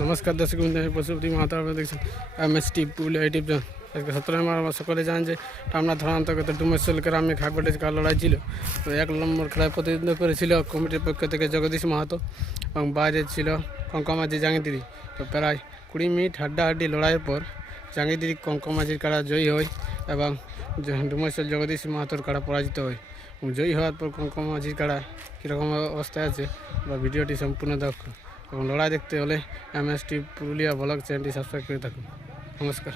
নমস্কার দর্শক পশুপতি মাহাতো, আপনারা দেখছেন M S T YouTube channel আজকে সতেরো নম্বর আমরা সকলে জানেন যে টামনা থানা অন্তর্গত ডুমেশ্বর গ্রামে খাগড়ে কার লড়াই ছিল। এক নম্বর খেলায় প্রতিদ্বন্দ্ব করেছিল কমিটির পক্ষ থেকে জগদীশ মাহাতো এবং বাইরে ছিল কঙ্কমাজি জাঙ্গিদিদি তো প্রায় কুড়ি মিনিট হাড্ডাহাড্ডি লড়াইয়ের পর জাঙ্গিদিদি কঙ্কমাজির কাড়া জয়ী হয় এবং ডুমেশ্বর জগদীশ মাহাতোর কাড়া পরাজিত হয়। জয়ী হওয়ার পর কঙ্কমাজির কাড়া কীরকম অবস্থায় আছে, বা ভিডিওটি সম্পূর্ণ দেখো। এবং লড়াই দেখতে হলে M S T Purulia blog চ্যানেলটি সাবস্ক্রাইব করে থাকুন নমস্কার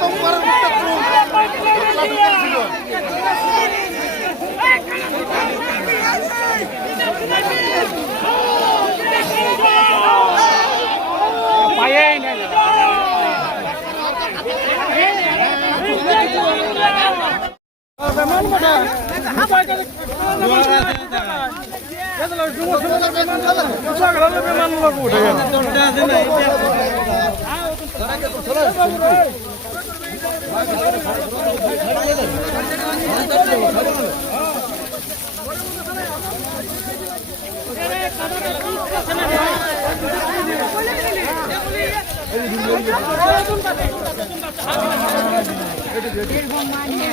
Vamos para বিমান উঠে ঘর নিয়ে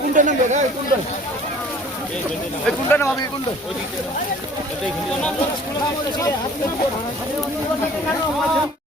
কুন্ডা নাম দাদা কুন্ডা এই নাম আমি কুন্ডা